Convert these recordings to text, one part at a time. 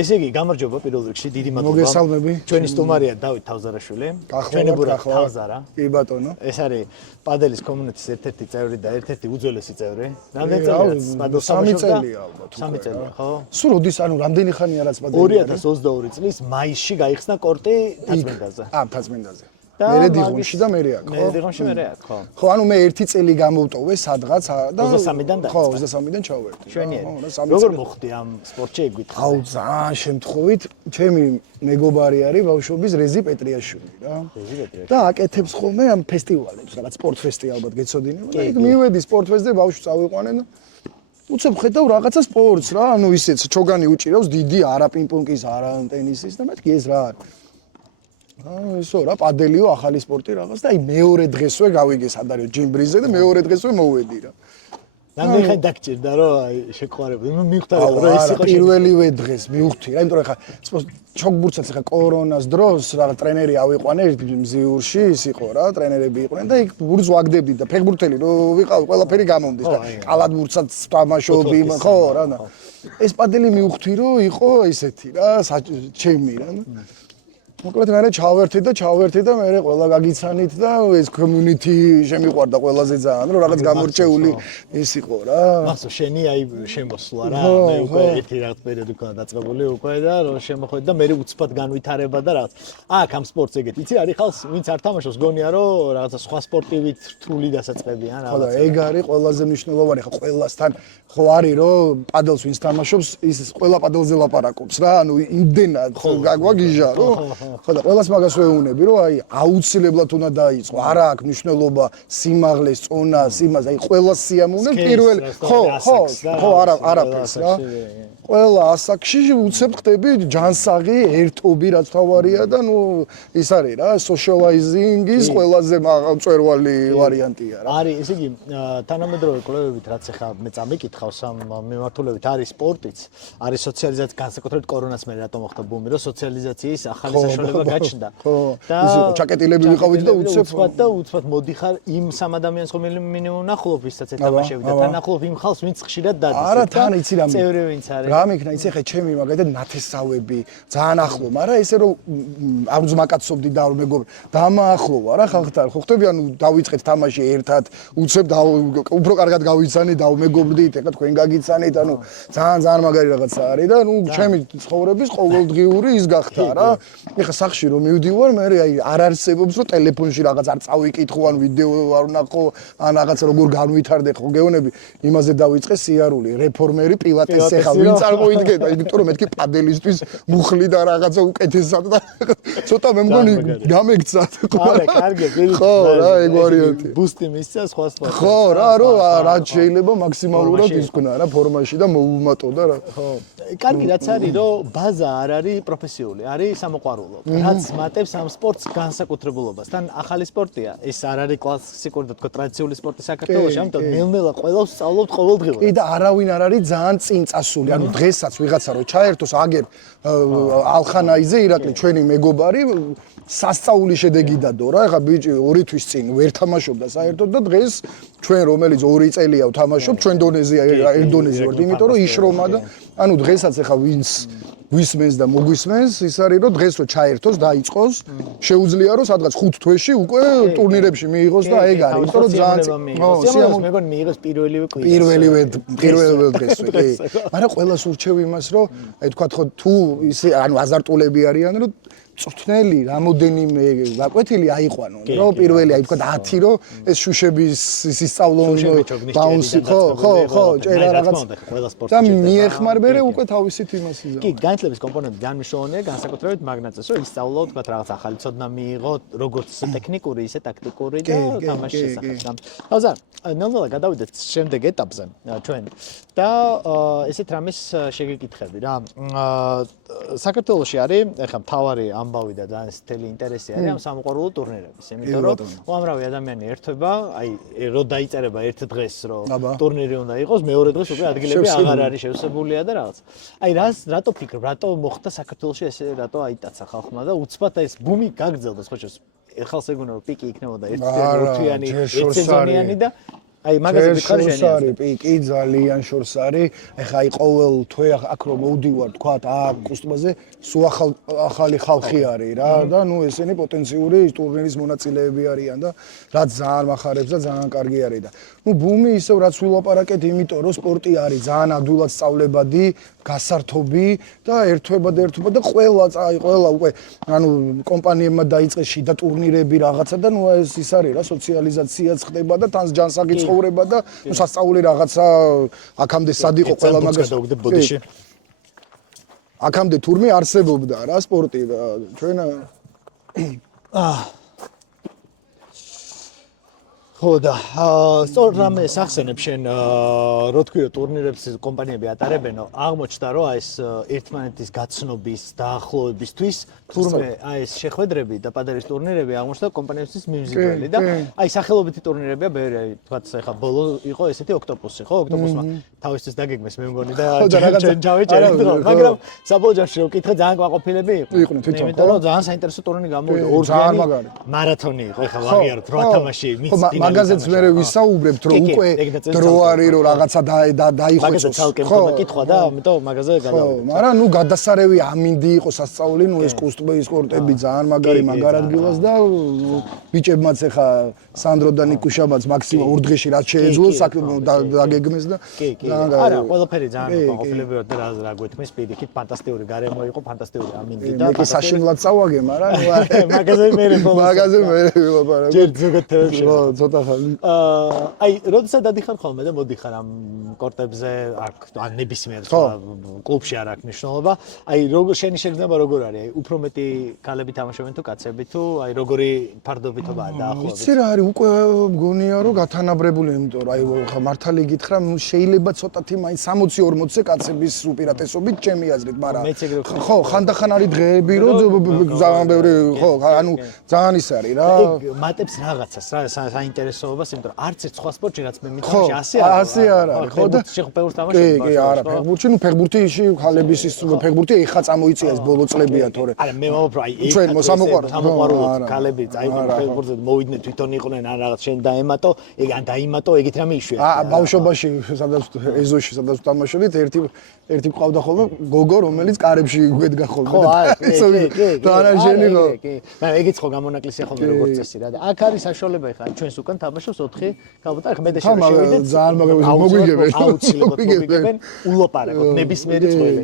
ესე იგი, გამარჯობა პირველ რიგში, დიდი მადლობა. მოგესალმები. ჩვენი სტუმარია დავით თავზარაშვილი. ჩვენი ბურა თავზარა. კი ბატონო. ეს არის პადელის კომუნიტის ერთ-ერთი წევრი და ერთ-ერთი უძველესი წევრი. რამდენი წელია პადელს თამაშობდა? 3 წელია ალბათ. 3 წელი, ხო? სულ როდის, რამდენი ხანია რაც პადელი არის? 2022 წლის მაისში გაიხსნა კორტი თაცმენდაზე. თაცმენდაზე. მერე დიღმში და მერე აქ, ხო? მერე დიღმში მერე აქ, ხო. ხო, მე 1 წელი გამოვტოვე სადღაც და 23-დან დაიწყო. ხო, 23-დან ჩავერთე. შვენიერი. როგორ მოხდი ამ სპორტში ეგვითხრა? აუ, ძალიან შემთხვევით, ჩემი მეგობარი არის ბავშვობის რეზი პეტრიაშვილი რა. რეზი პეტრიაშვილი. და აკეთებს ხოლმე ამ ფესტივალებს, რაღაც სპორტ ფესტი ალბათ გეცოდინება და იქ მივედი სპორტ ფესტზე ბავშვს წავიყვანენ და უცებ ხედავ რაღაცა სპორტს რა, ისეც ჩოგანი უჭირავს დიდი არა პინგ-პონგის, არა ტენისის და მეთქი ეს რა არის. ისო რა პადელიო ახალი სპორტი რაღაც და მეორე დღესვე გავიგე სად არის ჯიმბრიზე და მეორე დღესვე მოვედი რა. რამდენი ხანი დაგჭირდა რომ შეყვარებოდი? მივხვდები რომ ეს იყო პირველივე დღეს მივხვდი რა, იმიტომ რომ ხა ჩოგბურცაც ხა კორონას დროს რაღაც ტრენერი ავიყვანე მზიურში ის იყო რა, ტრენერები იყვნენ და იქ ბურთს ვაგდებდი და ფეხბურთელი რო ვიყავ ყველაფერი გამომდის და კალათბურთსაც თამაშობდი ხო რა და ეს პადელი მივხვდი რომ იყო ისეთი რა, ჩემი რა. მოკლედ მე ჩავერთე და მე ყველა გაგიცანით და ეს community შემიყვარდა ყველაზე ძალიან რომ რაღაც გამორჩეული ის იყო რა. მახსოვს შენი აი შემოსვლა რა მე უკვე ერთი რაღაც პერიოდი ქონდა დაწყებული უკვე და რომ შემოხვედი და მე უცბად განვითარება და რაღაც. აქ ამ სპორტს ეგეთ იცი არის ხალხს ვინც არ თამაშობს გონია რომ რაღაცა სხვა სპორტივით რთული დასაწყებიან რაღაცა. ხო და ეგ არის ყველაზე მნიშვნელოვანი ხო ყველასთან ხო არის რომ პადელს ვინც თამაშობს ის ყველა პადელზე ლაპარაკობს რა იმდენად გაგვაგიჟა რომ ხო და ყველას მაგას ვეუბნები რომ აი აუცილებლად უნდა დაიწყო არა აქვს მნიშვნელობა სიმაღლეს წონას იმას აი ყველა სიამოვნებს პირველი ხო არაფერს რა ყველა ასაკში უცებ ხდები ჯანსაღი ერთობი რაც თავარია და ის არის რა სოციალიზინგის ყველაზე მწვერვალი ვარიანტია რა არის ესე იგი თანამედროვე კვლევებით რაც ახლა მე წამიკითხავს ამ მიმართულებით არის სპორტიც არის სოციალიზაცია განსაკუთრებით კორონას მერე რატომ მოხდა ბუმი რომ სოციალიზაციის ახალი საშუალება გაჩნდა და ჩაკეტილები ვიყავით და უცბად მოდიხარ იმ სამ ადამიანს ხომ მინიმუმ ნახლობ ვისაც ეთამაშები და თან ნახლობ იმ ხალხს ვინც ხშირად დადის არა თან იცი რამე წევრი ვინც არის რა მიქნა იცი ხე ჩემი მაგალითად ნათესავები ძალიან ახლო მაგრამ ესე რომ არ უზმაკაცობდი და არ მეგობ დამაახლოვა რა ხალხთან ხო ხტები ანუ დავიწყეთ თამაში ერთად უცებ უფრო კარგად გავიცანით და მეგობრდით ეხლა თქვენ გაგიცანით ანუ ძალიან მაგარი რაღაცა არის და ჩემი ცხოვრების ყოველდღიური ის გახდა რა ეხლა სახში რომ მივდივარ მე აი არ არსებობს რომ ტელეფონში რაღაც არ წავიკითხო ან ვიდეო არ ვნახო ან რაღაცა როგორ განვითარდე ხო გეონები იმაზე დავიწყე სიარული რეფორმერი პილატეს ეხლა ვინ წარმოიდგება იმიტომ რომ მეთქი პადელისთვის მუხლი და რაღაცა უკეთესად და ცოტა მე მგონი გამეკცა არა კარგი ხო რა ეგ ვარიანტი ბუსტი მისცა სხვა ხო რა რომ რაც შეიძლება მაქსიმალურად ისქნა რა ფორმაში და მოუმატო და რა ხო კარგი რაც არის რომ ბაზა არ არის პროფესიული არის სამოყვარულო რაც მატებს ამ სპორტს განსაკუთრებულობას თან ახალი სპორტია ეს არ არის კლასიკური და თქო ტრადიციული სპორტი საქართველოში ამიტომ ნელ-ნელა ყველა ვსწავლობთ ყოველდღიურად კი და არავინ არ არის ძალიან წინ წასული ანუ დღესაც ვიღაცა რო ჩაერთოს აგერ ალხანაიზე ირაკლი ჩვენი მეგობარი სასწაული შედეგი დადო რა ეხა ბიჭი 2 თვის წინ ვერ თამაშობდა საერთოდ და დღეს ჩვენ რომელიც 2 წელია ვთამაშობ ჩვენ დონეზე ერდონეზე ვართ იმიტომ რომ იშრომა და ანუ დღესაც ეხა ვინც ვისმენს და მოგვისმენს ის არის რომ დღეს რო ჩაერთოს დაიწყოს შეუძლია რომ სადღაც 5 თვეში უკვე ტურნირებში მიიღოს და ეგ არის იმიტომ რომ ძალიან სიამოვნებაა მეგონი მიიღოს პირველივე დღესვე კი მაგრამ ყველას ურჩევ იმას რომ აი თქვათ ხო თუ ისე ანუ აზარტულები არიან რომ წვრთნელი რამოდენიმე გაკვეთილი აიყვანონ რომ პირველი აი თქვა 10 რომ ეს შუშების ისწავლონ ბაუნსი ხო წერა რაღაც და მიეხმარბერე უკვე თავისით იმას იზამო კი განათლების კომპონენტი განმშოვანია განსაკუთრებით მაგნაცეს რომ ისწავლო თქვა რაღაც ახალი ცოდნა მიიღო როგორც ტექნიკური ისე ტაქტიკური და თამაშის შესახებ ხაზარ ნელ-ნელა გადავიდეთ შემდეგ ეტაპზე ჩვენ და ესეთ რამეს შეგეკითხები რა საქართველოში არის ეხლა მთავარი ამბავი და ძალიან მთელი ინტერესი არის ამ სამოყვარულო ტურნირების იმიტომ რომ უამრავი ადამიანი ერთვება აი რო დაიწერება ერთ დღეს რომ ტურნირი უნდა იყოს მეორე დღეს უკვე ადგილები აღარ არის შევსებულია და რაღაც აი რატო ფიქრობ რატო მოხდა საქართველოში ესე რატო აიტაცა ხალხმა და უცბად ეს ბუმი გაგრძელდა ხო ხალხს ეგონა რომ პიკი იქნებოდა ერთ თვიანი ერთ სეზონიანი და აი მაგაზე ვითხარი შენი პიკი ძალიან შორს არის. ეხლა აი ყოველ თვე აქ რომ მოვდივარ, თქვა აქ კუსტმაზე, სულ ახალი ხალხი არის რა და ნუ ესენი პოტენციური ტურნირის მონაწილეები არიან და რაც ძალიან მახარებს და ძალიან კარგი არის და ნუ ბუმი ისევ რაც ვილაპარაკეთ, იმიტომ რომ სპორტი არის ძალიან ადვილად სწავლებადი, გასართობი და ერთვება და ყველა უკვე ანუ კომპანიებმა დაიწყეს შიდა ტურნირები რაღაცა და ნუ ეს ის არის რა სოციალიზაციაც ხდება და თან ჯანსაღი ცხოვრება და ნუ სასწაული რაღაცა აქამდე სად იყო ყველა მაგას ბოდიში აქამდე თურმე არსებობდა რა სპორტი და ჩვენ ხო და სწორ რამე სახსენებ შენ რო თქვი რომ ტურნირებს კომპანიები ატარებენო აღმოჩნდა რომ ეს ერთმანეთის გაცნობის დაახლოებისთვის თურმე აი ეს შეხვედრები და პადერის ტურნირები აღმოჩნდა კომპანიებისთვის მიმზიდველი და აი სახელობითი ტურნირებია ბევრი თქვათ ეხა ბოლო იყო ესეთი ოქტოპუსი ხო ოქტოპუსმა თავისთვის დაგეგმეს მე მგონი და ჩვენ ჩავეჭერეთ მაგრამ საბოლოო ჯამში რომ კითხე ძალიან კვაყოფილები იყვნენ თვითონ იმიტომ რომ ძალიან საინტერესო ტურნირი გამოვიდა ორგანი მარათონი იყო ეხა ვაღიაროთ 8 თამაში მის მაგაზეც მე ვისაუბრებთ რომ უკვე დრო არის რომ რაღაცა დაიხვეწოს მაგაზე ცალკე მქონდა კითხვა და ამიტომ მაგაზე გადავიდეთ მაგრამ ნუ გადასარევი ამინდი იყო სასწაული ნუ ეს კუსტბეის სპორტები ძალიან მაგარ ადგილას და ბიჭებმაც ეხა სანდრო და ნიკუშამაც მაქსიმუმ ორ დღეში რაც შეეძლოს დაგეგმეს და არა ყველაფერი ძალიან ყოფილებიოთ და რა გვეთქმის პირიქით ფანტასტიკური გარემო იყო ფანტასტიკური ამინდი და მე საშინლად წავაგე მაგრამ მაგაზე მე ვილაპარაკე ჯერ ზოგადად თევზი ცოტა ხანი აი როდესაც დადიხარ ხოლმე და მოდიხარ ამ კორტებზე აქ ან ნებისმიერ კლუბში არ აქვს მნიშვნელობა აი როგორ შენი შეგრძნება როგორ არის აი უფრო მეტი ქალები თამაშობენ თუ კაცები თუ აი როგორი ფარდობითობაა დაახლოებით ვიცი რა არის უკვე მგონია რომ გათანაბრებული იმიტომ რომ აი ხა მართალი გითხრა შეიძლება ცოტათი მაინც 60-40-ზე კაცების უპირატესობით ჩემი აზრით მაგრამ ხო ხანდახან არის დღეები რომ ძალიან ბევრი ხო ანუ ძალიან ის არის რა მატებს რაღაცას რა საინტერესოობას იმიტომ რომ არც ერთ სხვა სპორტში რაც მე მითამაშე 100 არ არის ხო და შეხვედრებს თამაშობ კი არა ფეხბურთში ნუ ფეხბურთში ხალების ის ფეხბურთი ეხა წამოიწია ეს ბოლო წლებია თორე არა მე ვამბობ აი ჩვენ მოსამოყვარულოდ ხალები აი ფეხბურთზე მოვიდნენ თვითონ იყვნენ ან რაღაც შენ დაემატო ეგ ან დაიმატო ეგეთ რამე იშვიათია ბავშვობაში სადაც ეზოში სადაც თამაშობდით ერთი ყავდა ხოლმე გოგო რომელიც კარებში გვედგა ხოლმე და არა შენი ხო მე ეგეც ხო გამონაკლისია ხოლმე როგორც წესი რა და აქ არის საშუალება ეხლა ჩვენს უკან თამაშობს 4 ალბათ აქ მე და შევიდეთ ძალიან მოგვიგებენ აუცილებლად ულაპარაკოთ ნებისმიერი წველი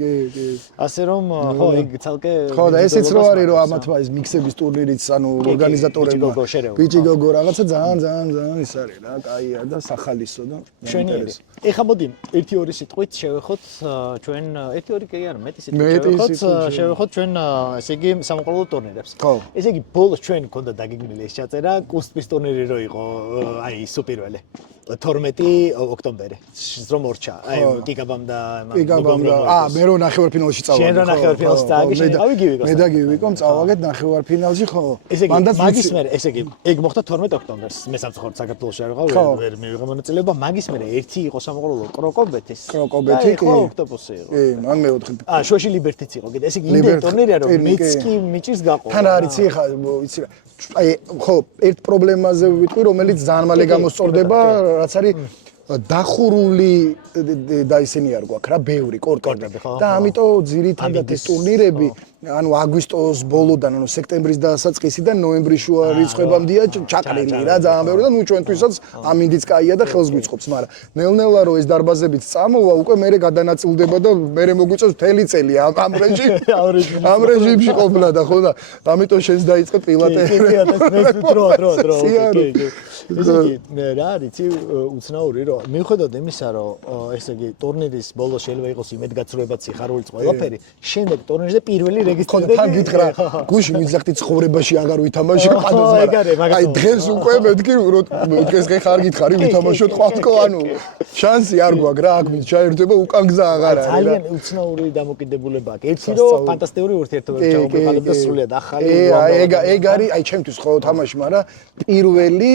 ასე რომ ხო ეგ ცალკე ხო და ესეც რო არის რომ ამათმა ეს მიქსების ტურნირიც ანუ ორგანიზატორებმა ბიჭი გოგო რაღაცა ძალიან ის არის რა კაია და სახალისო და ჩვენი ეხა მოდი 1-2 სიტყვით შევეხოთ ჩვენ 1-2 კი არა მეტი სიტყვით შევეხოთ ჩვენ ესე იგი სამოყვარულო ტურნირებს ესე იგი ბოლოს ჩვენ გქონდა დაგეგმილი ეს ჩაწერა კუსტბის ტურნირი რო იყო აი სუპირველი 12 ოქტომბერი რომ მორჩა აი გიგაბამ და მე რო ნახევარფინალში წავაგე შენ რო ნახევარფინალში წავაგე მე და გივიკომ წავაგეთ ნახევარფინალში ხო მანდაც მაგის მერე ესე იგი ეგ მოხდა 12 ოქტომბერს მე სამწუხაროდ საქართველოში არ ვიყავ ვერ მივიღე მონაწილეობა მაგის მერე ერთი იყო სამოყვარულო კროკობეთის კი ხო ოქტოპუსი იყო კი მან მეოთხე შუაში ლიბერტიც იყო კიდე ესე იგი იმდენი ტურნირია რომ მეც კი მიჭირს გაყო თან არის ეხა ვიცი რა აი ხო ერთ პრობლემაზე ვიტყვი რომელიც ძალიან მალე გამოსწორდება რაც არის დახურული და ისინი არ გვაქვს რა ბევრი კორტები და ამიტომ ძირითადად ეს ტურნირები ანუ აგვისტოს ბოლოდან ანუ სექტემბრის დასაწყისიდან ნოემბრის შუა რიცხვებამდეა ჩაყრილი რა ძალიან ბევრი და ნუ ჩვენთვისაც ამინდიც კაია და ხელს გვიწყობს მაგრამ ნელ-ნელა რომ ეს დარბაზებიც წამოვა უკვე მერე გადანაწილდება და მერე მოგვიწევს მთელი წელი ამ რეჟიმში ყოფნა და ხო და ამიტომ შენს დაიწყე პილატე დრო ესე იგი რა არის უცნაური რომ მიუხედავად იმისა რომ ესე იგი ტურნირის ბოლოს შეიძლება იყოს იმედგაცრუებაც სიხარულიც ყველაფერი შემდეგ ტურნირზე პირველი რეგისტრირდება თან გითხრა გუში მიზახტი ცხოვრებაში აღარ ვითამაშე პადოს აი დღეს უკვე მეთქი რომ დღეს ხე ხარ გითხარი ვითამაშოთ ყვათკო ანუ შანსი არ გვაქვს რა აქ ჩაერთვება უკან გზა აღარ არის ძალიან უცნაური დამოკიდებულება აქვს ერთი რომ ფანტასტიკური ურთიერთობები ჩაუყალიბდა სრულიად ახალი ეგ არის აი ჩემთვის ხო თამაში მაგრამ პირველი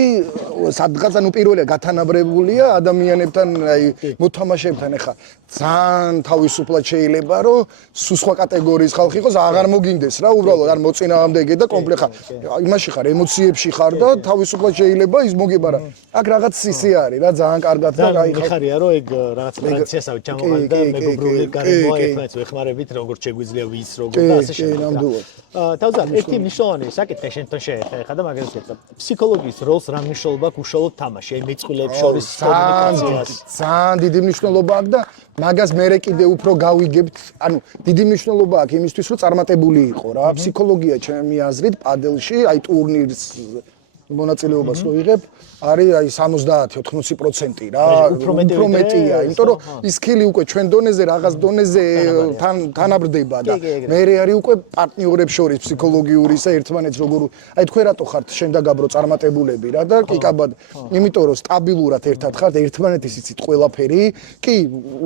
სადღაც ანუ პირველია გათანაბრებულია ადამიანებთან აი მოთამაშეებთან ეხა ძალიან თავისუფლად შეიძლება რომ სხვა კატეგორიის ხალხი იყოს აღარ მოგინდეს რა უბრალოდ არ მოწინააღმდეგე და კომპლექტა იმაში ხარ ემოციებში ხარ და თავისუფლად შეიძლება ის მოგება რა აქ რაღაც ისე არის რა ძალიან კარგად და აი ხარია რომ ეგ რაღაც ტრადიციასავით ჩამოყალიბდა და მეგობრული გარემოა ერთმანეთს ვეხმარებით როგორ შეგვიძლია ვის როგორ და ასე შემდეგ. თავზარ ერთი მნიშვნელოვანი საკითხი შენთან შეეხება და მაგას ვეცებ. ფსიქოლოგიის როლს რა მნიშვნელობა აქვს უშუალოდ თამაში? აი მეწყვილეებს შორის კომუნიკაციას. ძალიან დიდი მნიშვნელობა აქვს და მაგას მე კიდე უფრო გავიგებთ, ანუ დიდი მნიშვნელობა აქვს იმისთვის, რომ წარმატებული იყო რა. ფსიქოლოგია ჩემი აზრით პადელში, აი ტურნირს მონაწილეობას რო იღებ, არის აი 70-80% რა, უფრო მეტია, იმიტომ რომ ის სკილი უკვე ჩვენ დონეზე, რაღაც დონეზე თანაბრდება და მე არის უკვე პარტნიორებს შორის ფსიქოლოგიური ისა ერთმანეთს როგორ აი თქვენ რატო ხართ შენ და გაბრო წარმატებულები რა და კიკაბად, იმიტომ რომ სტაბილურად ერთად ხართ, ერთმანეთის იცით ყველაფერი, კი,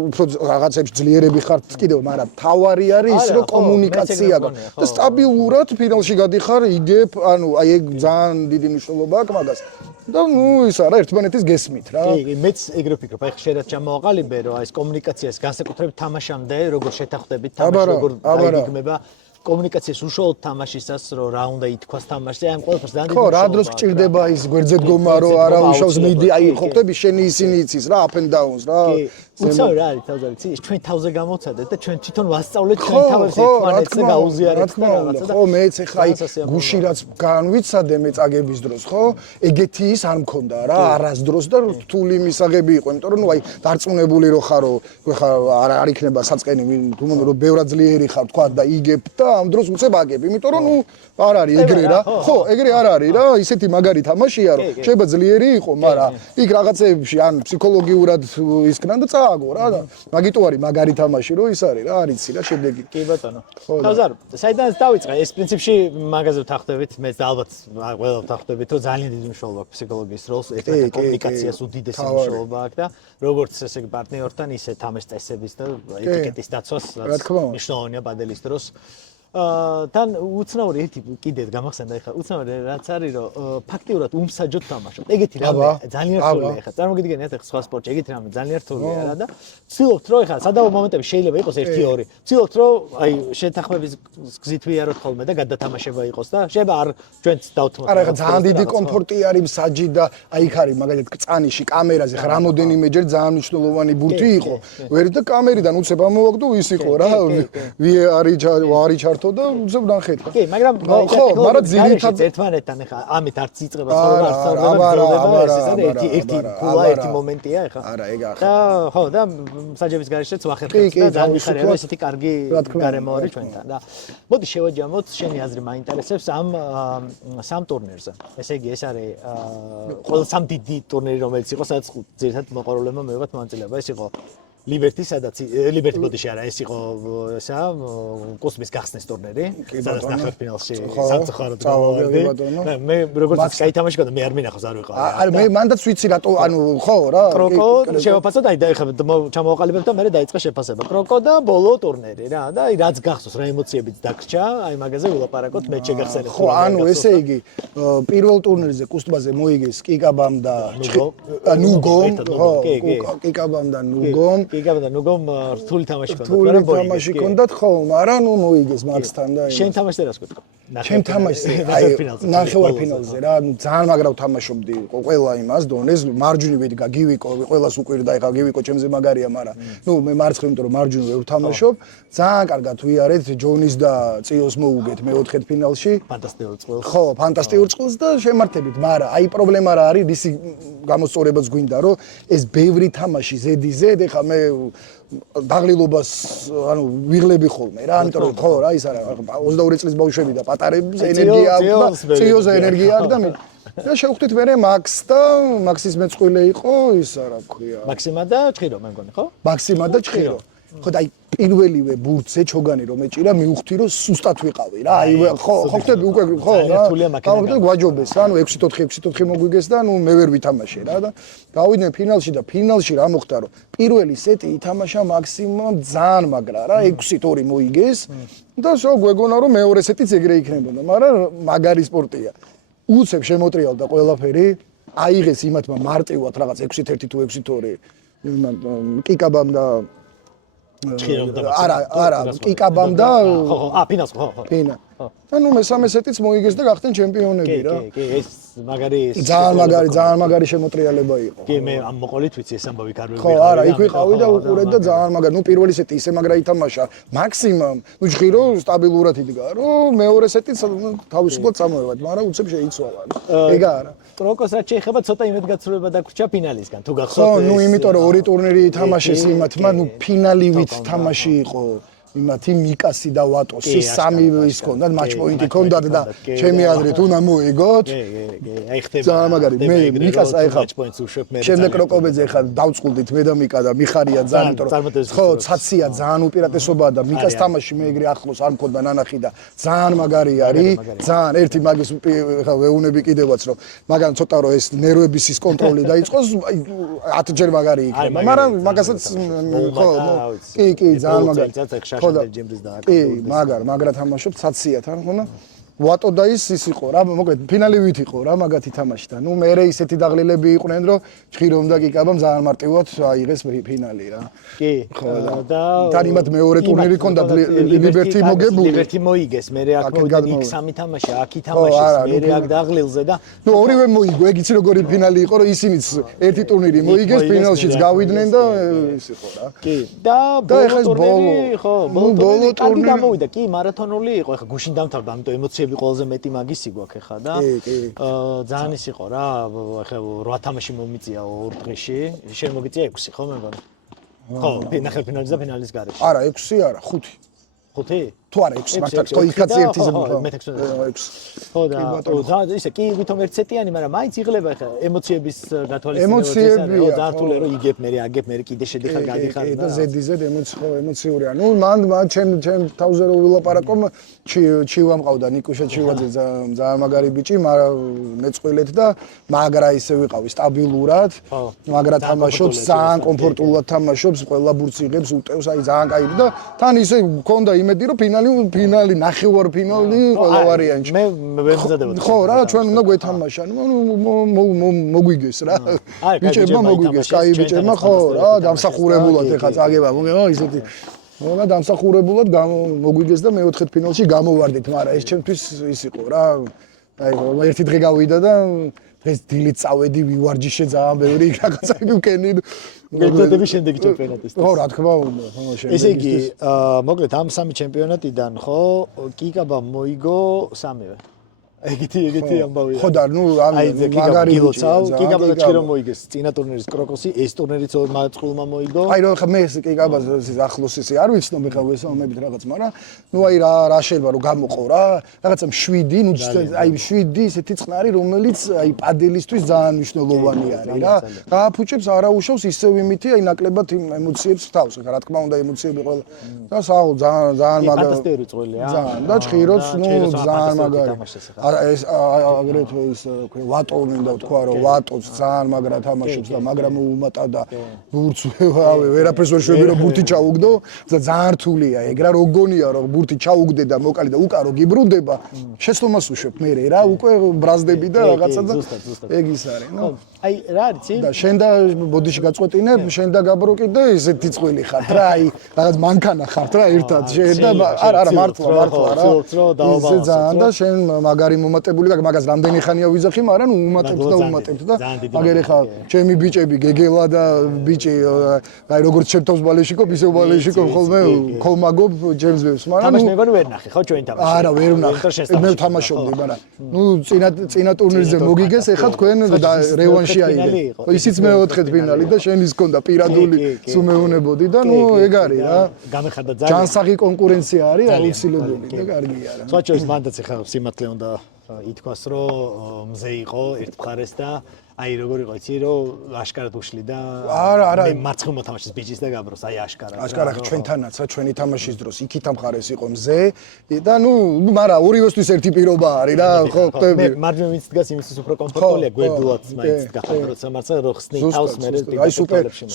უფრო რაღაცებს ძლიერები ხართ კიდევ, მაგრამ თავარი არის ის რომ კომუნიკაცია გაქვს და სტაბილურად ფინალში გადიხარ, იგებ, ანუ აი ეგ ძალიან დიდი მნიშვნელობა აქვს მაგას. და ნუ ის არა ერთმანეთის გესმით რა. კი, მეც ეგრე ვფიქრობ, აი ხშირად ჩამოვაყალიბე, რომ აი ეს კომუნიკაციას განსაკუთრებით თამაშამდე როგორ შეთანხმდებით, თამაში როგორ დაიგეგმება, კომუნიკაციის უშუალოდ თამაშისას რომ რა უნდა ითქვას თამაშზე, აი ამ ყველაფერს ძალიან დიდი ხო, რა დროს გჭირდება ის გვერდზე დგომა, რომ არა უშავს მიდი, აი ხო ხტები შენი ისინი იცის რა, up and downs რა. უცებ რა არის თავზე იცი, ჩვენ თავზე გამოვცადეთ და ჩვენ თვითონ ვასწავლეთ ჩვენ თავებს ერთმანეთს და გაუზიარეთ და რაღაცა და ხო, მეც ეხლა აი გუში რაც განვიცადე მე წაგების დროს, ხო? ეგეთი ის არ მქონდა რა, არასდროს და რთული მისაღები იყო, იმიტომ რომ ნუ აი დარწმუნებული რო ხარო, ხა არ იქნება საწყენი, თუმცა რომ ბევრად ძლიერი ხარ თქვა და იგებ და ამ დროს უცებ აგებ, იმიტომ რომ ნუ არ არის ეგრე რა. ხო, ეგრე არ არის რა, ისეთი მაგარი თამაშია რომ შეიძლება ძლიერი იყო, მაგრამ იქ რაღაცეებში ან ფსიქოლოგიურად ისკნან და აგო რა და მაგიტო არის მაგარი თამაში რო ის არის რა არიცი რა შედეგი კი ბატონო თავზარ საიდანაც დავიწყე ეს პრინციპში მაგაზე ვთანხმდებით მეც და ალბათ ყველა ვთანხმდებით რომ ძალიან დიდი მნიშვნელობა აქვს ფსიქოლოგიის როლს ერთად კომუნიკაციას უდიდესი მნიშვნელობა აქვს და როგორც ესე პარტნიორთან ისე თამაშ წესების და ეტიკეტის დაცვას მნიშვნელოვანია პადელის დროს თან უცნაური ერთი კიდევ გამახსენდა ეხლა უცნაური რაც არის რომ ფაქტიურად უმსაჯოდ თამაშობ ეგეთი რამე ძალიან რთულია ეხლა წარმოგიდგენიათ ეხლა სხვა სპორტში ეგეთი რამე ძალიან რთულია რა და ვცდილობთ რომ ეხლა სადავო მომენტები შეიძლება იყოს 1-2 ვცდილობთ რომ აი შეთანხმების გზით ვიაროთ ხოლმე და გადათამაშება იყოს და შეიძლება არ ჩვენც დავთმოთ არა ეხლა ძალიან დიდი კომფორტი არის მსაჯი და აი იქ არის მაგალითად კწანიში კამერაზე ხა რამოდენიმეჯერ ძალიან მნიშვნელოვანი ბურთი იყო ვერ და კამერიდან უცებ ამოვაგდო ის იყო რა არის ჩართო და უცებ ნახეთ. კი, მაგრამ ხო, მაგრამ ძირითადად ერთმანეთთან ეხა ამით არც იწყება ცხოვრება, არც ცხოვრება, ეს არის ერთი კულა, ერთი მომენტია ეხა. არა, ეგ ახლა. და ხო, და საჯების გარეშეც ვახერხებთ და ძალიან მიხარია რომ ესეთი კარგი გარემო არის ჩვენთან და მოდი შევაჯამოთ შენი აზრი მაინტერესებს ამ სამ ტურნირზე. ესე იგი, ეს არის ყველა სამ დიდი ტურნირი რომელიც იყო, სადაც ძირითადად მოყვარულებმა მივიღოთ მონაწილეობა. ეს იყო Liberty სადაც Liberty ბოდიში არა ეს იყო ესა კოსმის გახსნის ტურნირი სადაც ნახევარფინალში სამწუხაროდ გავავარდი მე როგორც გაითამაში და მე არ მინახავს არ ვიყავ არა მე მანდაც ვიცი რატო ანუ ხო რა კროკო შევაფასო და აი ხა ჩამოვაყალიბებ და მე დაიწყე შეფასება კროკო და ბოლო ტურნირი რა და აი რაც გახსოვს რა ემოციებიც დაგრჩა აი მაგაზე ვილაპარაკოთ მე შეგახსენებ ხო ანუ ესე იგი პირველ ტურნირზე კუსტბაზე მოიგეს კიკაბამ და ნუგომ ხო კიკაბამ და ნუგომ კიკაბა და ნუგომ რთული თამაში ჰქონდათ, მაგრამ თამაში ჰქონდათ ხო, მაგრამ ნუ მოიგეს მარქსთან და შენ თამაშზე რას გეტყვი? შენ თამაშზე, აი ნახევარფინალზე რა, ნუ ძალიან მაგრა ვთამაშობდი ყველა იმას დონეს, მარჯვნივ ვიდგა გივიკო, ყველას უყვირდა ეხა გივიკო ჩემზე მაგარია, მაგრამ ნუ მე მარცხნივ იმიტომ რომ მარჯვნივ ვერ ვთამაშობ, ძალიან კარგად ვიარეთ, ჯონის და წიოს მოუგეთ მეოთხედ ფინალში. ფანტასტიკური წყვილს. ხო, ფანტასტიკური წყვილს და შემართებით, მაგრამ აი პრობლემა რა არის, ისი გამოსწორებაც გვინდა, რომ ეს ბევრი თამაში ზედიზედ ეხა მე დაღლილობას ანუ ვიღლები ხოლმე რა ამიტომ რომ ხო რა ის არა 22 წლის ბავშვები და პატარებს ენერგია აქვს და ციოზე ენერგია აქვს და მე და შევხვდით მე მაქს და მაქსის მეწყვილე იყო ის რა ქვია მაქსიმა და ჩხირო მე მგონი ხო მაქსიმა და ჩხირო ხო და აი პირველივე ბურთზე ჩოგანი რომ ეჭირა მივხვდი რომ სუსტად ვიყავი რა აი ხო ხტები უკვე ხო რა და გვაჯობეს რა ანუ 6-4 მოგვიგეს და ნუ მე ვერ ვითამაშე რა და გავიდნენ ფინალში და ფინალში რა მოხდა რომ პირველი სეტი ითამაშა მაქსიმუმ ძალიან მაგრა რა 6-2 მოიგეს და შო გვეგონა რომ მეორე სეტიც ეგრე იქნებოდა მაგრამ მაგარი სპორტია უცებ შემოტრიალდა ყველაფერი აიღეს იმათმა მარტივად რაღაც 6-1 თუ 6-2 კიკაბამ და არა, კიკაბამ და ფინალს ხო. ფინა. და ნუ მესამე სეტიც მოიგეს და გახდნენ ჩემპიონები რა. კი, ეს მაგარი ძალიან მაგარი შემოტრიალება იყო. კი, მე ამ მოყოლით ვიცი ეს ამბავი კარგი ხო, არა, იქ ვიყავი და უყურეთ და ძალიან მაგარი. ნუ პირველი სეტი ისე მაგრა ითამაშა. მაქსიმუმ, ნუ ჟღირო სტაბილურად იდგა, რომ მეორე სეტიც თავისუფლად წამოევად, მაგრამ უცებ შეიცვალა. ეგა არა. პროკოს რაც შეიძლება ცოტა იმედგაცრუება დაგვრჩა ფინალისგან. თუ გახსოვთ ხო, ნუ იმიტომ რომ ორი ტურნირი ითამაშეს იმათმა, ნუ ფინალივით თამაში იყო. იმათი მიკასი და ვატოსი სამი ის ქონდათ матч პოინტი ქონდათ და ჩემი აზრით უნდა მოიგოთ. აი ხდება. ძალიან მაგარი. მე მიკას აი ხა матч პოინტს უშვებ მე. შემდეგ როკობეძე ხა დავწყულდით მე და მიკა და მიხარია ძალიან, იმიტომ რომ ხო, ცაცია ძალიან უპირატესობაა და მიკას თამაში მე ეგრე ახლოს არ მქონდა ნანახი და ძალიან მაგარი არის. ძალიან ერთი მაგის ხა ვეუნები კიდევაც რომ მაგან ცოტა რომ ეს ნერვების ის კონტროლი დაიწყოს, აი 10 ჯერ მაგარი იქნება. მაგრამ მაგასაც ხო, კი, ძალიან მაგარი. კი, მაგრა თამაშობ ცაცია თან ხონა. ვატო და ის იყო რა, მოკლედ ფინალივით იყო რა მაგათი თამაში და ნუ მე ისეთი დაღლილები იყვნენ რომ ჭირომ და კიკაბამ ძალიან მარტივად აიღეს ფინალი რა. კი, და თან იმათ მეორე ტურნირი ქონდა ლიბერტი მოგებული. ლიბერტი მოიგეს, მე აქ მოვიდა X3 თამაში, აქ ითამაშეს, მე აქ დაღლილზე და ნუ ორივე მოიგო, ეგ იცი როგორი ფინალი იყო რომ ისინიც ერთი ტურნირი მოიგეს, ფინალშიც გავიდნენ და ის იყო რა. კი, და ბოლო ტურნირი, ხო, ბოლო ტურნირი გამოვიდა, კი, მარათონული იყო, ეხა გუშინ დამთავრდა, ამიტომ ემოციები ყველაზე მეტი მაგისი გვაქვს ეხა და ძალიან ის იყო რა, ეხა 8 თამაში მომიწია ორ დღეში, შენ მოგიწია 6 ხო მე მგონი? ხო, ნახევარფინალის და ფინალის გარეშე. არა, 6 არა, 5. 5? თუ არა 6 მართლა თო იქაც ერთიზე ხო მე 6. ხო და ისე კი ვითომ ერთ სეტიანი, მაგრამ მაინც იღლება ხა ემოციების გათვალისწინებაც ეს არის. ხო ძართული რომ იგებ მე აგებ მე კიდე შედიხარ გადიხარ და ზედიზედ ემოციურია. ნუ მან ჩემ თავზე რო ვილაპარაკო ჩივა მყავდა ნიკუშა ჩივაძე ძალიან მაგარი ბიჭი, მაგრამ მეწყვილეთ და მაგრა ისე ვიყავი სტაბილურად. მაგრა თამაშობს, ძალიან კომფორტულად თამაშობს, ყველა ბურთს იღებს, უტევს, აი ძალიან კაი და თან ისე მქონდა იმედი რომ ფინალი ნახევარ ფინალი ყველა ვარიანტი. მე ვემზადებოდი. ხო რა, ჩვენ უნდა გვეთამაშა. მოგვიგეს რა. ბიჭებმა მოგვიგეს, კაი ბიჭებმა ხო რა, დამსახურებულად ეხა წაგება, მოგება ისეთი. მოგება დამსახურებულად მოგვიგეს და მეოთხეთ ფინალში გამოვარდით, მაგრამ ეს ჩემთვის ის იყო რა. აი ერთი დღე გავიდა და დღეს დილით წავედი, ვივარჯიშე ძალიან ბევრი რაღაცები ვკენი. მეგობრები შემდეგი ჩემპიონატისთვის. ხო, რა თქმა უნდა, ხო, შემდეგი. ესე იგი, მოკლედ ამ სამი ჩემპიონატიდან ხო, კიკაბა მოიგო სამივე. ეგეთი ამბავია. ხო და ნუ მაგარი კიკაბა და ჭირო მოიგეს წინა ტურნირის კროკოსი, ეს ტურნირიც მაწყულმა მოიგო. აი რომ ხა მე კიკაბას ახლოს ისე არ ვიცნობ ეხა ვესალმებით რაღაც, მაგრამ ნუ აი რა შეიძლება რომ გამოყო რა, რაღაცა 7, ნუ აი 7 ისეთი წყნარი, რომელიც აი პადელისთვის ძალიან მნიშვნელოვანი არის რა. გააფუჭებს, არაუშავს ისევ იმითი, აი ნაკლებად ემოციებს თავს, რა თქმა უნდა ემოციები ყველა და საო ძალიან მაგარი. ფანტასტიკური წვილია. ძალიან და ჭიროც ნუ ძალიან მაგარი. ეს აგრეთვე ის ვატო მინდა ვთქვა რომ ვატოც ძალიან მაგრა თამაშობს და მაგრამ უმატა და ბურთს ვერაფერს ვერ შვები რომ ბურთი ჩაუგდო და ძალიან რთულია ეგ რა როგგონია რომ ბურთი ჩაუგდე და მოკალი და უკარო გიბრუნდება შეცდომას უშვებ მე რა უკვე ბრაზდები და რაღაცა და ეგ ის არის ნუ აი რა არის და შენ და ბოდიში გაწყვეტინებ შენ და გაბროკი და ესეთი წყვილი ხართ რა აი რაღაც მანქანა ხართ რა ერთად შენ და არა მართლა რა ისე ძალიან და შენ მაგარი მომატებული და მაგას რამდენი ხანია ვიზახი, მაგრამ უმატებთ და მაგერ ხა ჩემი ბიჭები გეგელა და ბიჭი აი როგორც ჩემთვის ბალეშიკობ, ისე ბალეშიკობ ხოლმე ქომაგობ ჩემს ვებს, მაგრამ თამაში მეგონი ვერ ნახე, ხო ჩვენ თამაში. არა, ვერ ვნახე. მე ვთამაშობდი, მაგრამ ნუ წინა ტურნირზე მოგიგეს, ეხა თქვენ რევანში აიღე. ისიც მეოთხეთ ფინალი და შენ ის გქონდა პირადული სუმეუნებოდი და ნუ ეგ არის რა. გამეხარდა ძალიან. ჯანსაღი კონკურენცია არის აუცილებელი და კარგია რა. სხვა ჩვენს მანდაც ეხა სიმართლე უნდა ითქვას რომ მზე იყო ერთ მხარეს და აი როგორ იყო იცი რომ აშკარად უშლი და არა მე მარცხნივ მოთამაშეს ბიჭის და გაბროს აი აშკარა ჩვენთანაც ჩვენი თამაშის დროს იქით ამხარეს იყო მზე და ნუ მაგრამ ორივესთვის ერთი პირობა არის რა ხო ხტები მე მარჯვენა ვინც დგას იმისთვის უფრო კომფორტულია გვერდულად მაინც დგახარ როცა მარცხა რო ხსნი თავს მე აი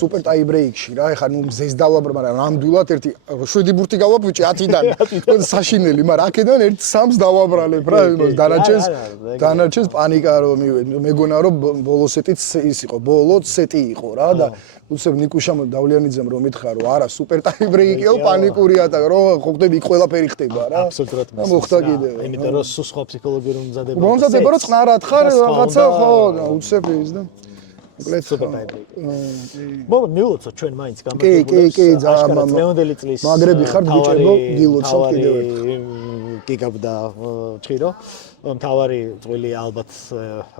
სუპერ ტაიბრეიკში რა ეხა ნუ მზეს დავაბრ მაგრამ ნამდვილად ერთი 7 ბურთი გავაფუჭი 10-დან საშინელი მაგრამ აქედან ერთ 3-ს დავაბრალებ რა დანარჩენს პანიკა რომ მივედი მეგონა რომ ბოლო სეტიც ის იყო, ბოლო სეტი იყო რა და უცებ ნიკუშამ დავლიანიძემ რომ მითხრა რომ არა სუპერ ტაიბრეიკიო პანიკური ატაკა რომ ხო ხდები ყველაფერი ხდება რა. აბსოლუტურად მოხდა კიდევ. იმიტომ რომ სულ სხვა ფსიქოლოგიური უმზადება. მომზადება რომ წყნარად ხარ რაღაცა ხო უცებ ის და მოკლედ სუპერ ტაიბრეიკი. მოვულოცოთ ჩვენ მაინც გამარჯვებულებს. კი, აშკარად წლევანდელი წლის მაგრები ხარ ბიჭებო, გილოცავ კიდევ ერთხელ. გიგაბდა ჭირო მთავარი წვილი ალბათ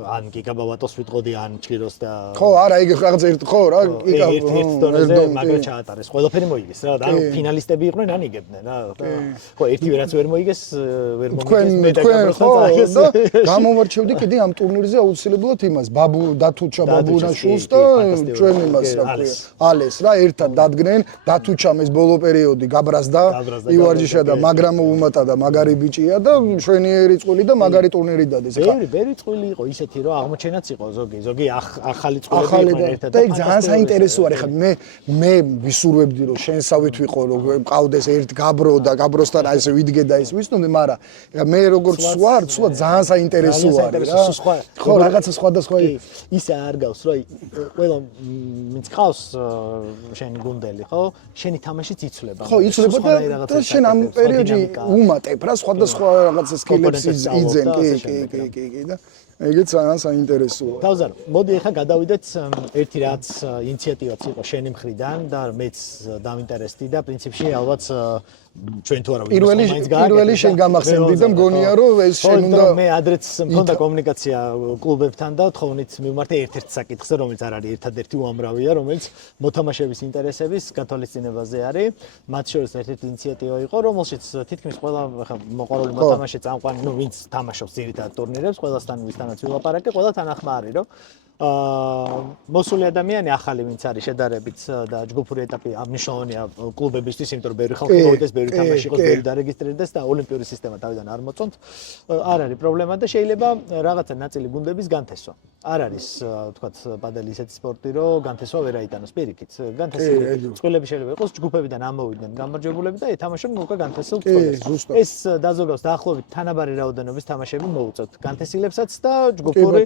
ან გიგაბავატოს ვიტყოდი ან ჭიროს და ხო არა იგი რაღაც ერთ ხო რა ერთ დონეზე მაგრა ჩაატარეს ყველაფერი მოიგეს რა და ფინალისტები იყვნენ ან იგებდნენ რა ხო ერთივე რაც ვერ მოიგეს ვერ მომიგეს მე და გაბროსტანს გამომარჩევდი კიდე ამ ტურნირზე აუცილებლად იმას დათუჩა ბაბუნაშვილს და ჩვენ იმას რა ქვია ალეს რა ერთად დადგნენ დათუჩამ ეს ბოლო პერიოდი გაბრაზდა ივარჯიშა და მაგრამ უმატა და მაგარი ბიჭია და მშვენიერი წვილი და მაგარი ტურნირი დადეს ხა ბერი წვილი იყო ისეთი რომ აღმოჩენაც იყო ზოგი ახალი წვილები იყო ერთად და იქ ძალიან საინტერესო არის ხა მე ვისურვებდი რომ შენსავით ვიყო რომ მყავდეს ერთ გაბრო და გაბროსთან აი ესე ვიდგე და ის ვისნომდი მაგრამ მე როგორც ვარ ცულა ძალიან საინტერესო არის რა ხო რაღაცა სხვადასხვა ისე არ გავს რომ ყველა ვინც ყავს შენი გუნდელი ხო შენი თამაშიც იცვლება ხო იცვლება და შენ ამ პერიოდში უმატებ რა სხვადასხვა რაღაცა სკილებს იძენ კი და ეგეც ძალიან საინტერესოა. თავზარ, მოდი ახლა გადავიდეთ ერთი რაც ინიციატივაც იყო შენი მხრიდან და მეც დავინტერესდი და პრინციპში ალბათ ჩვენ თუ არა პირველი შენ გამახსენდი და მგონია რომ ეს შენ უნდა მე ადრეც მქონდა კომუნიკაცია კლუბებთან და თხოვნით მივმართე ერთ-ერთ საკითხზე რომელიც არ არის ერთადერთი უამრავია რომელიც მოთამაშეების ინტერესების გათვალისწინებაზე არის მათ შორის ერთ-ერთი ინიციატივა იყო რომელშიც თითქმის ყველა მოყვარული მოთამაშე წამყვანი ნუ ვინც თამაშობს ძირითადად ტურნირებს ყველასთან ვისთანაც ვილაპარაკე ყველა თანახმა არის რომ მოსული ადამიანი ახალი ვინც არის შედარებით და ჯგუფური ეტაპი მნიშვნელოვანია კლუბებისთვის იმიტომ რომ ბევრი ხალხი მოვიდეს ბევრი თამაში იყოს ბევრი დარეგისტრირდეს და ოლიმპიური სისტემა თავიდან არ მოწონთ არ არის პრობლემა და შეიძლება რაღაცა ნაწილი გუნდების განთესვა არ არის თქვათ პადელი ისეთი სპორტი რომ განთესვა ვერ აიტანოს პირიქით განთესილი წყვილები შეიძლება იყოს ჯგუფებიდან ამოვიდნენ გამარჯვებულები და ეთამაშონ უკვე განთესილ წყვილებს ეს დაზოგავს დაახლოებით თანაბარი რაოდენობის თამაშები მოუწევთ განთესილებსაც და ჯგუფური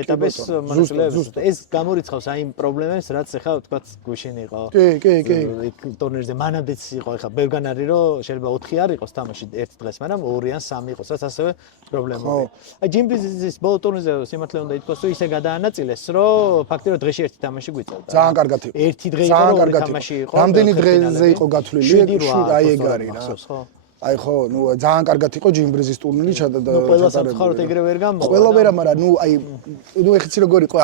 ეტაპის ეს გამორიცხავს აი იმ პრობლემებს რაც ახლა თქვათ გუშინ იყო კი ტურნირზე მანამდეც იყო ახლა ბევრგან არის რომ შეიძლება 4 არ იყოს თამაში ერთ დღეს მაგრამ 2 ან 3 იყოს რაც ასევე პრობლემაა აი ჯიმბიზის ბოლო ტურნირზე სიმართლე უნდა ითქვას რომ ისე გადაანაწილეს რომ ფაქტიურად დღეში ერთი თამაში გვიწევდა ძალიან კარგად იყო ერთი დღე იყო ორი თამაში იყო რამდენი დღეზე იყო გათვლილი აი ეგ არის რა აი ხო, ნუ ძალიან კარგად იყო ჯიმბრიზის ტურნირი ჩატარებული. ნუ ყველა სამწუხაროდ ეგრე ვერ გამოვა. ყველა ვერა, მაგრამ ნუ აი ნუ ეხცი როგორ იყო,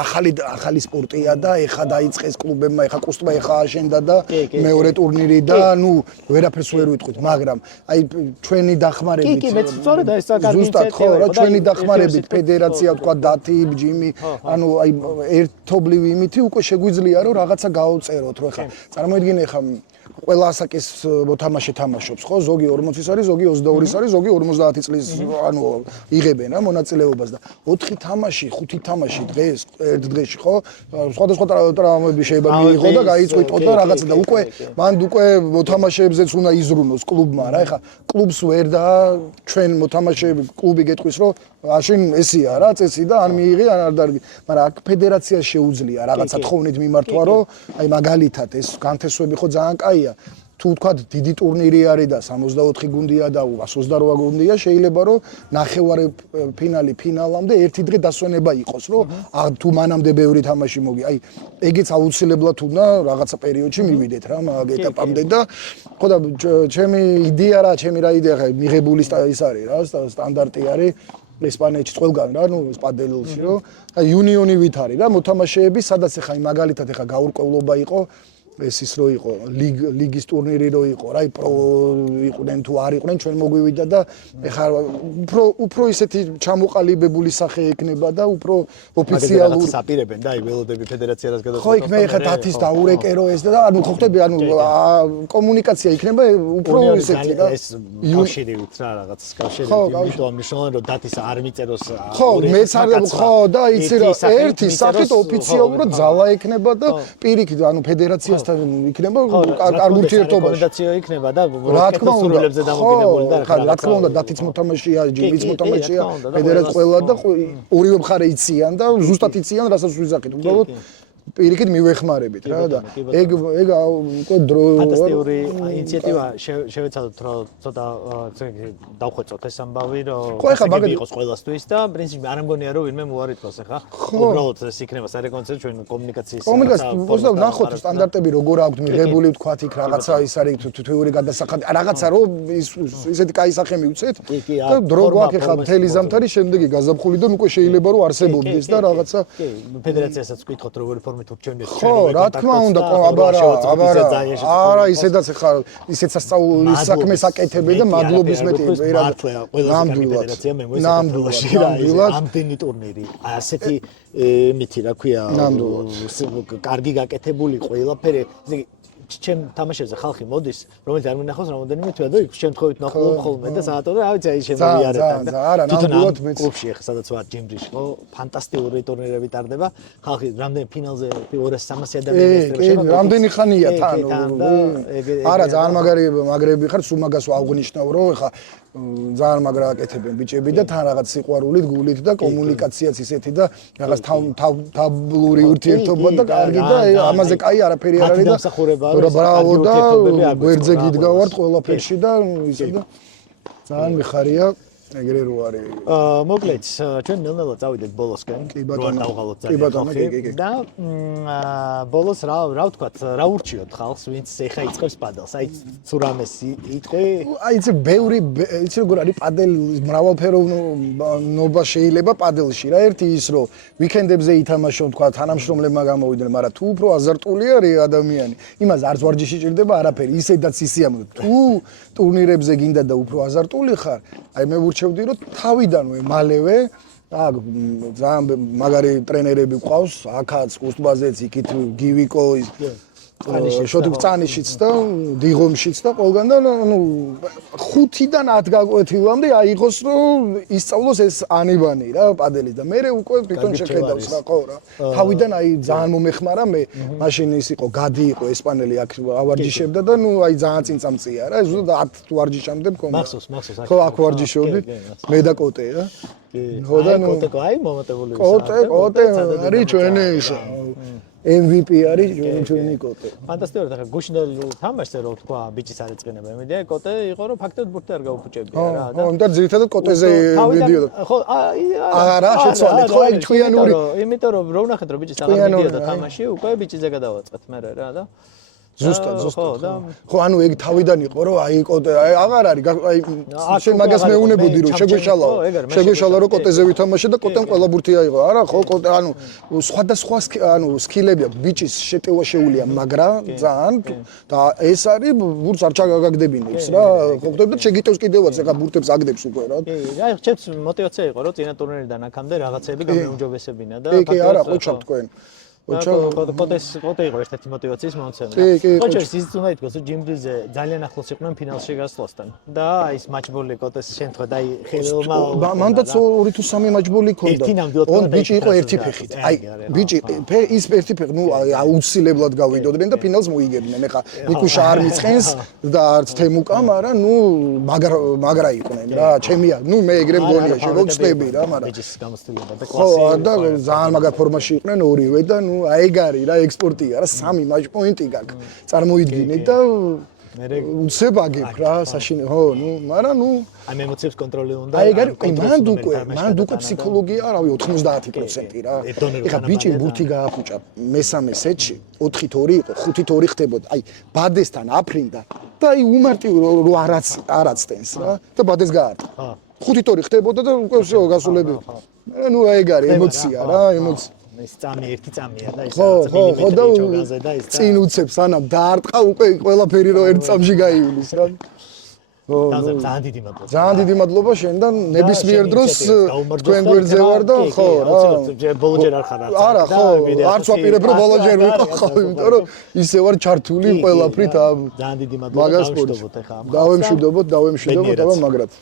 ახალი სპორტია და ეხა დაიწყეს კლუბებმა, ეხა კუსტმა ეხა აშენდა და მეორე ტურნირი და ნუ ვერაფერს ვერ ვიტყვით, მაგრამ აი ჩვენი დახმარებით კი, მეც სწორედ ეს საკარგი ზუსტად ხო, რა ჩვენი დახმარებით ფედერაცია თქვა დათი, ჯიმი, ანუ აი ერთობლივი იმითი უკვე შეგვიძლია რომ რაღაცა გაუწეროთ, რომ ეხა წარმოიდგინე ეხა ყველა ასაკის მოთამაშე თამაშობს ხო ზოგი 40 არის ზოგი 22 არის ზოგი 50 წლის ანუ იღებენ რა მონაწილეობას და 4 თამაში 5 თამაში დღეს ერთ დღეში ხო სხვადასხვა ტრამვები შეიძლება მიიღო და გაიწვიტო და რაღაცა და უკვე მანდ უკვე მოთამაშეებზეც უნდა იზრუნოს კლუბმა რა ეხა კლუბს ვერ და ჩვენ მოთამაშეები კლუბი გეტყვის რომ აშენ ესია რა წესი და ან მიიღე ან არ დარგი მაგრამ აქ ფედერაცია შეუძლია რაღაცა თხოვნით მიმართვა რომ აი მაგალითად ეს განთესვები ხო ძალიან კაია თუ თქვა დიდი ტურნირი არის და 64 გუნდია და 128 გუნდია შეიძლება რომ ნახევარი ფინალი ფინალამდე ერთი დღე დასვენება იყოს რომ თუ მანამდე ბევრი თამაში მოგი აი ეგეც აუცილებლად უნდა რაღაცა პერიოდში მივიდეთ რა მაგ ეტაპამდე და ხო და ჩემი იდეა რა ჩემი რა იდეა ხა მიღებული ის არის რა სტანდარტი არის ესპანეთში ყველგან რა ნუ პადელში რომ აი იუნიონი ვით არის რა მოთამაშეები სადაც ახლა მაგალითად ახლა გაურკვევლობა იყო ეს ის რო იყო ლიგის ტურნირი რო იყო რა პრო იყვნენ თუ არ იყვნენ ჩვენ მოგვივიდა და ეხლა უფრო ისეთი ჩამოყალიბებული სახე ექნება და უფრო ოფიციალური მაგალითად აპირებენ და აი ველოდები ფედერაციას გადაწყვეტს ხო იქ მე ეხლა დათის დაურეკერო ეს და ანუ ხო ხტები ანუ კომუნიკაცია იქნება უფრო ისეთი და ეს კავშირივით რა რაღაც კავშირივით იმიტომ მნიშვნელოვანია რომ დათის არ მიწეროს ხო მეც არ ხო და იცი რა ერთი სახით ოფიციალურად ძალა ექნება და პირიქით ანუ ფედერაციას ოჯახთან იქნება კარგი ურთიერთობა. რეკომენდაციო იქნება და რა თქმა უნდა, სრულებზე დამოკიდებული და რა თქმა უნდა, დათიც მოთამაშეა, ჯიმიც მოთამაშეა, ფედერაცია ყველა და ორივე მხარე იციან და ზუსტად იციან, რასაც ვიზახით. უბრალოდ პირიქით მივეხმარებით რა და ეგ უკვე დრო ფანტასტიკური ინიციატივა შევეცადოთ რომ ცოტა დავხვეწოთ ეს ამბავი რომ ხება იყოს ყველასთვის და პრინციპი არ მგონია რომ ვინმე მოარიცხოს ახლა უბრალოდ ეს იქნება საერთო ჩვენ კომუნიკაციის პოსტა ნახოთ სტანდარტები როგორ აქვს მიღებული თქვათ იქ რაღაცა ის არის თითოეული გადასახადი რაღაცა რომ ისეთი კაი სახე მივცეთ და დრო გვაქვს ახლა მთელი ზამთარი შემდეგი გაზაფხულიდან უკვე შეიძლება რომ არსებობდეს და რაღაცა ფედერაციასაც ვკითხოთ როგორი ხო, რა თქმა უნდა, არა, ისედაც ხარ, ისეც სწავლის საქმეს აკეთები და მადლობის მეტი ნამდვილად ამდენი ტურნირი, ასეთი მითი რა ქვია, კარგი გაკეთებული ყველაფერი, ისე ჩემ თამაშებზე ხალხი მოდის, რომელიც არ მინახავს რამოდენიმე თვე და იქ შემთხვევით ნახულობ ხოლმე და საათო და აი აი შემოვიარეთ და არა, ნამდვილად მეც კლუბში ახლა სადაც ვარ ჯიმბრიში, ხო, ფანტასტიკური ტურნირები ტარდება. ხალხი რამდენი ფინალზე 200-300 ადამიანი ესწრება. რამდენი ხანია თან. არა, ძალიან მაგრები ხარ, სულ მაგას ვაღნიშნავ, რომ ახლა ძალიან მაგრა აკეთებენ ბიჭები და თან რაღაც სიყვარულით, გულით და კომუნიკაციაც ისეთი და რაღაც თაბლური ურთიერთობა და კარგი და ამაზე კაი არაფერი არ არის და ბრავო და გვერდზე გიდგავართ ყველაფერში და ისე და ძალიან მიხარია ეგრე რო არის. მოკლედ, ჩვენ ნელ-ნელა წავიდეთ ბოლოსკენ. რო არ დავღალოთ ძალიან. და ბოლოს რა ვთქვათ, რა ურჩიოთ ხალხს, ვინც ეხა იწყებს პადელს. აი ცურამეს იტყვი. აი იცი ბევრი იცი როგორ არის პადელის მრავალფეროვნობა შეიძლება პადელში რა. ერთი ის რომ ვიკენდებზე ითამაშონ თქვა თანამშრომლებმა გამოვიდნენ, მაგრამ თუ უფრო აზარტული არის ადამიანი, იმას არც ვარჯიში ჭირდება არაფერი, ისედაც ისიამოვნო. თუ ტურნირებზე გინდა და უფრო აზარტული ხარ, აი მე ვურჩევდი რომ თავიდანვე მალევე აქ ძალიან მაგარი ტრენერები ყავს, აქაც კუსტბაზეც, იქით გივიკო შოთუბცანიშიც და დიღომშიც და ყველგან და ნუ 5-დან 10 გაკვეთილამდე აიღოს რომ ისწავლოს ეს ანიბანი რა პადელის და მე უკვე თვითონ შეხედავს რა ხო რა თავიდან აი ძალიან მომეხმარა მე მაშინ ის იყო გადი იყო ესპანელი აქ ავარჯიშებდა და ნუ აი ძალიან წინწამწია რა ზუსტად 10 ვარჯიშამდე მქონდა მახსოვს ხო აქ ვარჯიშობდი მე და კოტე რა ხო და კოტე აი მომატებული კოტე არის ჩვენი ისა MVP არის ჩვენი კოტე. ფანტასტიკური და გუშინდელ თამაშზე რო თქვა ბიჭის არ ეწყინება იმედია კოტე იყო რომ ფაქტობრივად ბურთი არ გაუფუჭებია რა და და ძირითადად კოტეზე მიდიოდა. ხო არა შეცვალეთ ხო აი თქვიანური იმიტომ რომ რო ვნახეთ რომ ბიჭის აღარ მიდიოდა თამაში უკვე ბიჭიზე გადავაწყეთ მე რა და ზუსტად ხო ანუ ეგ თავიდან იყო რომ აი კოტე აღარ არის აი შენ მაგას მეუნებოდი რომ შეგვეშალა რომ კოტეზე ვითამაშე და კოტემ ყველა ბურთი აიღო არა ხო კოტე ანუ სხვადასხვა ანუ სკილები აქვს ბიჭის შეტევა შეუულია მაგრა ძალიან და ეს არის ბურთს არ ჩაგაგდებინებს რა ხო ხდება და შეგიტევს კიდევაც ეხა ბურთებს აგდებს უკვე რა აი ჩემს мотивация იყო რომ წინა ტურნირიდან აქამდე რაღაცები გამეუმჯობესებინა და კი არა ყუჩავ თქვენ კოტე იყო ერთ-ერთი мотиваციის მომცემი. ხო, ის უნდა ითქვას, რომ ჯიმბრიზე ძალიან ახლოს იყვნენ ფინალში გასვლასთან. და აი ეს მაჩბოლი კოტეს შემთხვევა და აი ხელმა მანდაც 2 თუ 3 მაჩბოლი ქონდა. ონ ბიჭი იყო ერთი ფეხით. აი ბიჭი ის ერთი ფეხი, ნუ აუცილებლად გავიდოდნენ და ფინალს მოიგებდნენ. ეხა ნიკუშა არ მიწყენს და არც თემუკა, მაგრამ ნუ მაგრა იყვნენ რა. ჩემია, ნუ მე ეგრე მგონია, შეგოწდები რა, მაგრამ ბიჭის გამოცდილება და კლასი. ხო, და ძალიან მაგარ ფორმაში იყვნენ ორივე და ნუ აი ეგ არის რა ექსპორტია რა 3 მაჩ პოინტი გაქვს წარმოიდგინეთ და უცებ აგებ რა საშინე ხო ნუ მაგრამ ნუ აი ემოციებს კონტროლი უნდა აი ეგ არის მანდ უკვე ფსიქოლოგია რავი 90% რა ეხა ბიჭი ბურთი გააფუჭა მესამე სეტში 4-2 იყო 5-2 ხდებოდა აი ბადესთან აფრინდა და აი უმარტივ რო არაცდენს რა და ბადეს გაარტყა 5-2 ხდებოდა და უკვე всё გასულები ნუ აი ეგ არის ემოცია რა ემოცია ეს წამი ერთი წამია და ეს ხო და წინ უცებს ანამ დაარტყა უკვე ყველაფერი რო ერთ წამში გაივლის რა ძალიან დიდი მადლობა ძალიან დიდი მადლობა შენთან ნებისმიერ დროს თქვენ გვერდზე ვარ და ხო რა ბოლოჯერ არ ხარ არა ხო არც ვაპირებ რომ ბოლოჯერ ვიყო ხო იმიტომ რომ ისე ვარ ჩართული ყველაფრით ძალიან დიდი მადლობა დავემშვიდობოთ აბა მაგრად